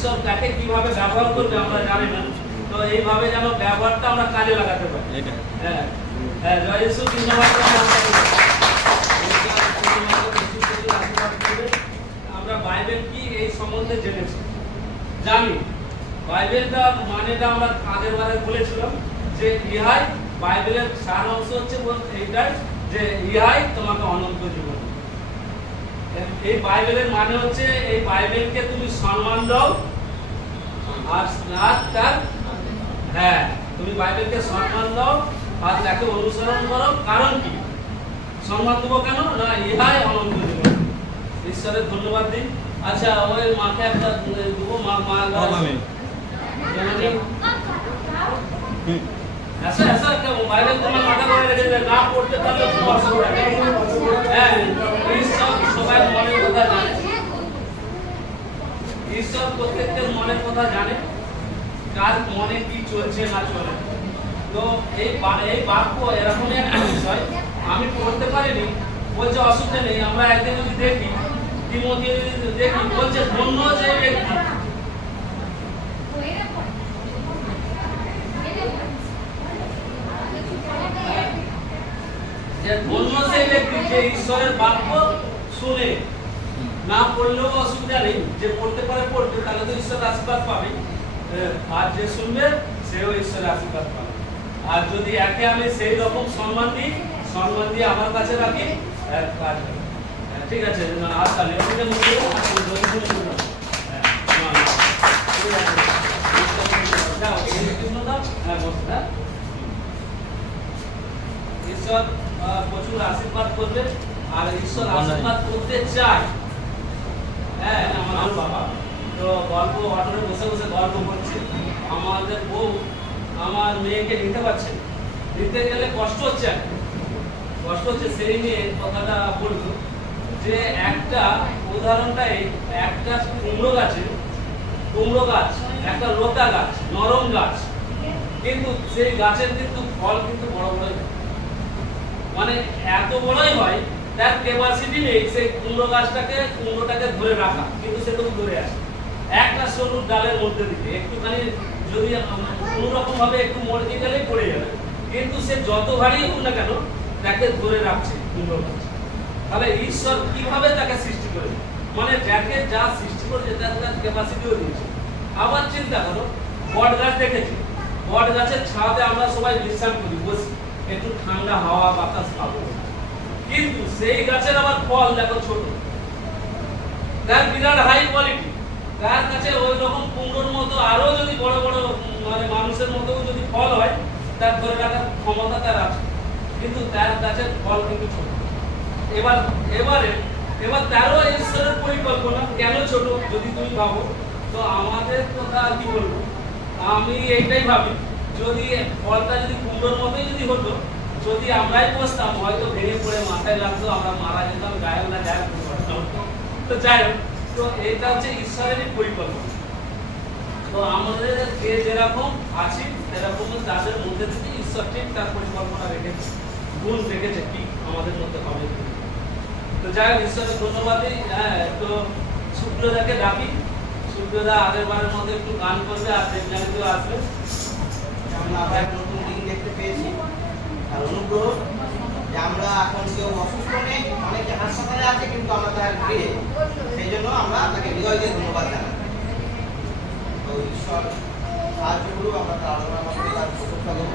ঈশ্বর কাকে কিভাবে ব্যবহার করবে আমরা জানি না, তো এইভাবে যেন ব্যবহারটা আমরা কাজে লাগাতে পারি। হ্যাঁ হ্যাঁ, জয় যিশু। ধন্যবাদ। আমরা বাইবেল কি এই সম্বন্ধে জেনেছি, জানি। বাইবেলটা মানেটা আমরা আগের বারে বলেছিলাম যে ইহাই বাইবেলের সার অংশ হচ্ছে এইটাই যে ইহাই তোমাকে অনন্ত জীবন। এই বাইবেলের মানে হচ্ছে এই বাইবেলকে তুমি সম্মান দাও আর তার হ্যাঁ তুমি বাইবেলকে সম্মান দাও আর তাকে অনুসরণ করো। কারণ কি সম্মান দেবো কেন না, ইহাই অনন্ত জীবন। ঈশ্বরের ধন্যবাদ দিই। আচ্ছা ওই মাকে একটা দেবো, মা বাইবেল তোমার মাথা করে রেখে দেবে, না পড়তে পারলে হ্যাঁ ঈশ্বর সবাই মনের কথা জানে, ঈশ্বর প্রত্যেকের মনের কথা জানে, কার মনে কি চলছে না চলে। তো এই বাক্য এরকমই একটা বিষয়, আমি পড়তে পারিনি বলছে অসুবিধা নেই। আমরা একদিন যদি দেখি তিমোথেও যদি দেখি বলছে ধন্য যে ব্যক্তি, ধন্য সেই ব্যক্তি যে ঈশ্বরের বাক্য শুনে, না পড়লেও অসুবিধা নেই, যে পড়তে পারে পড়বে, তাহলে তো ঈশ্বরের আশীর্বাদ পাবে, আর যে শুনবে সেও ঈশ্বরের আশীর্বাদ পাবে। আর যদি একে আমি সেই রকম সম্মান দিই, সম্মান দিয়ে আমার কাছে রাখি, ঠিক আছে। আর তাহলে ঈশ্বর প্রচুর আশীর্বাদ করবে, আর ঈশ্বর আশীর্বাদ করতে চায়। হ্যাঁ আমার বাবা তো গল্প অটোরে বসে বসে গল্প করছে, আমাদের বউ আমার মেয়েকে নিতে পারছে, নিতে গেলে কষ্ট হচ্ছে, কষ্ট হচ্ছে, সেই নিয়ে কথাটা বলবো যে একটা উদাহরণটাই, একটা কুমড়ো গাছ, একটা লতা গাছ, নরম গাছ, কিন্তু সেই গাছের কিন্তু ফল কিন্তু বড় বড়ই হয়, মানে এত বড়ই হয়, তার ক্যাপাসিটি নেই সেই কুমড়োটাকে ধরে রাখা, কিন্তু সে তো ধরে আসে একটা সরু ডালের মধ্যে দিকে একটুখানি যদি কোনো রকম ভাবে একটু মরকে গেলেই পড়ে যাবে, কিন্তু সে যত ভারী হোক না কেন তাকে ধরে রাখছে কুমড়ো গাছ। তাহলে ঈশ্বর কিভাবে তাকে সৃষ্টি করেছে, মানে যাকে যা সৃষ্টি করেছে তার ক্যাপাসিটিও দিয়েছে। আবার চিন্তা করো, বট গাছ দেখেছি, বট গাছের ছায়াতে আমরা সবাই বিশ্রাম করি, বসি, একটু ঠান্ডা হাওয়া বাতাস পাবো, কিন্তু সেই গাছের আবার ফল দেখো ছোট, তার বিরাট হাই কোয়ালিটি, তার কাছে ওই রকম কুমড়োর মতো আরো যদি বড় বড় মানে মানুষের মতো যদি ফল হয়, তার ধরে রাখার ক্ষমতা তার আছে, কিন্তু তার গাছের ফল কিন্তু ছোট। এবার তারও ঈশ্বরের পরিকল্পনা কেন ছোট যদি তুমি ভাবো, তো আমাদের কথা কি বলবো, আমি এইটাই ভাবি, যদি ফলটা যদি কুমড়োর মতোই যদি হতো, যদি আমরাই বসতাম হয়তো ভেঙে পড়ে মাথায় লাগতো, আমরা মারা যেতাম, গায়ে না গায়ে তো যাই হোক। তো এটা হচ্ছে ঈশ্বরেরই পরিকল্পনা। তো আমাদের যে যেরকম আছি সেরকম তাদের মধ্যে থেকে ঈশ্বর ঠিক তার পরিকল্পনা রেখেছে, গুণ রেখেছে ঠিক আমাদের মধ্যে হবে। তো যাই হোক, ঈশ্বরের ধন্যবাদই। হ্যাঁ, তো সুপ্রিয়দাকে ডাকি, সুপ্রিয়দা আগের বারের মধ্যে একটু গান করবে, আর দেবজানিতেও আসবে। আমরা একটা নতুন দিন দেখতে পেয়েছি, আর অনুগ্রহ যে আমরা এখন কেউ অসুস্থ নেই, অনেকে হাসপাতালে আছে, কিন্তু আমরা তার ফিরে, সেই জন্য আমরা তাকে হৃদয় দিয়ে ধন্যবাদ জানাই। তো ঈশ্বর সাহায্য করুক, আমরা তার আলোচনার মধ্যে তার প্রশংসা করব।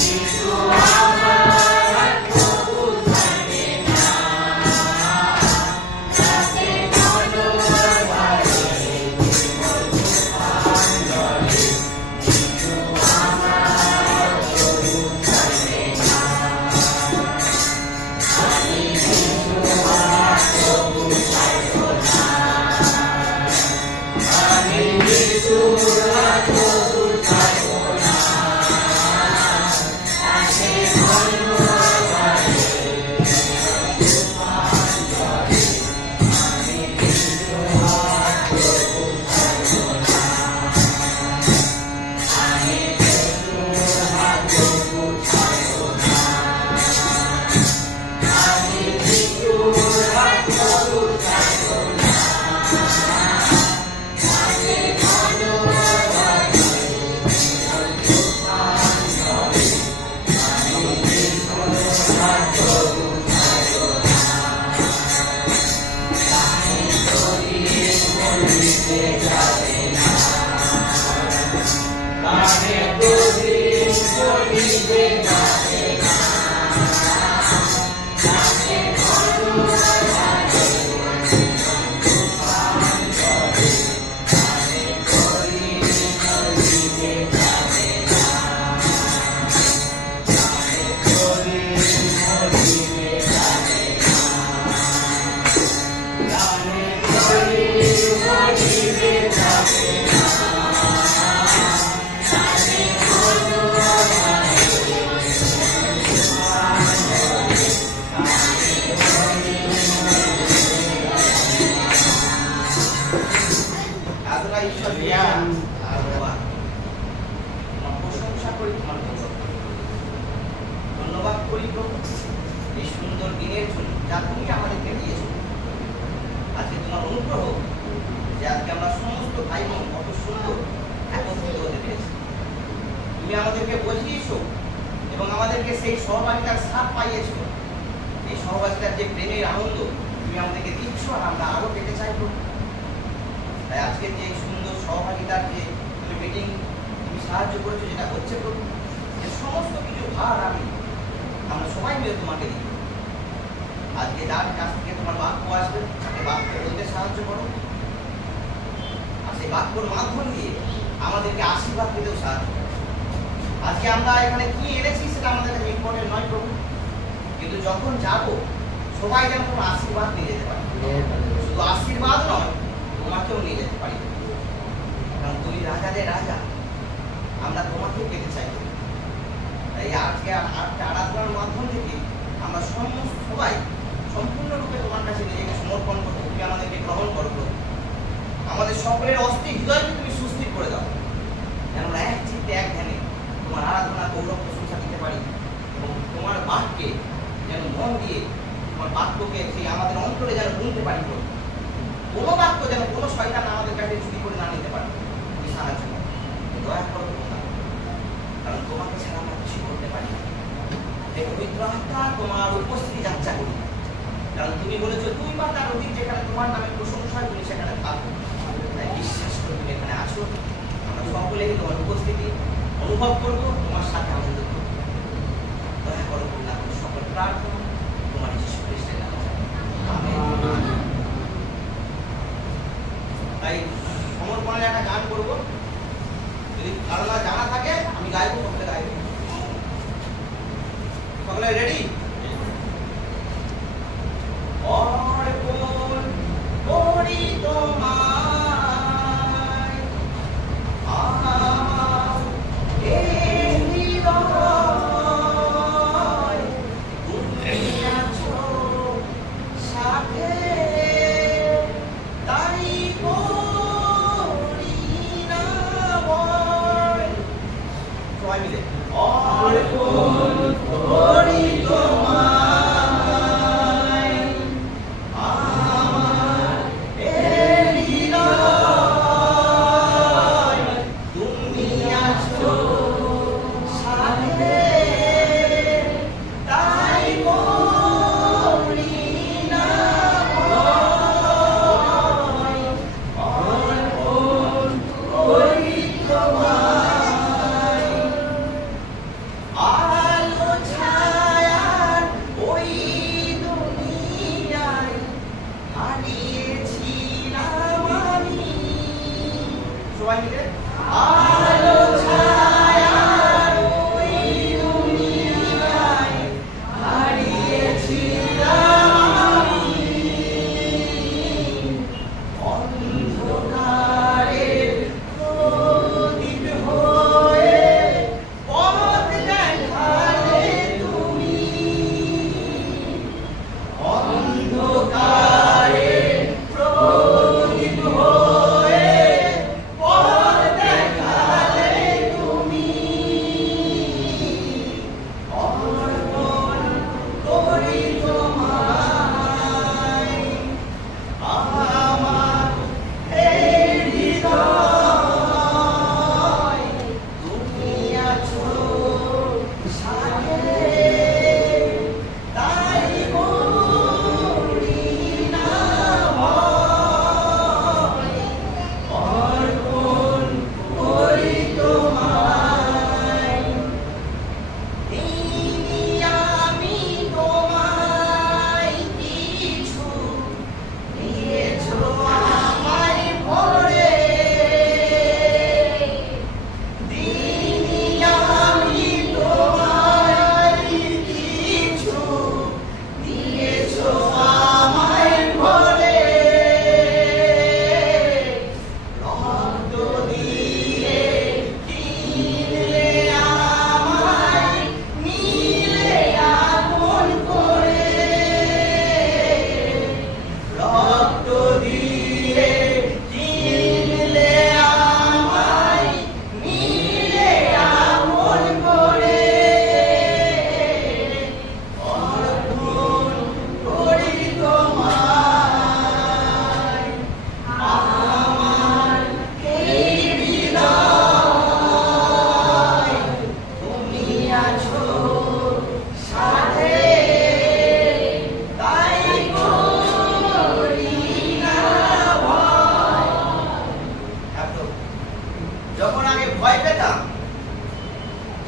Yeshua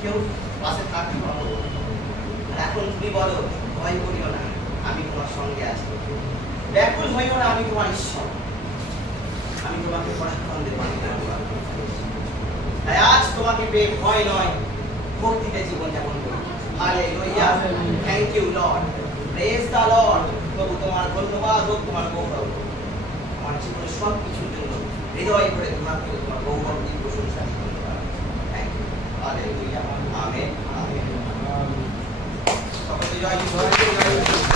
কেউ পাশে থাকতে পারবো। আর এখন তুমি বলো, ভয় করিও না, আমি তোমার সঙ্গে আছি। ব্যাকুল হইও না, আমি তোমার ঈশ্বর। আমি তোমাকে পরাক্রম দেব। তাই আজ তোমাকে পেয়ে ভয় নয়, ভক্তিতে জীবন যাপন করো। Hallelujah, thank you lord, praise the lord. প্রভু তোমার ধন্যবাদ হোক, তোমার গৌরব হোক। আমার জীবনের সব কিছুর জন্য হৃদয় করে তোমাকে তোমার গৌরব দিয়ে প্রশংসা করতে। Thank you, hallelujah, amen, amen. সকলে জয় জয় জয়।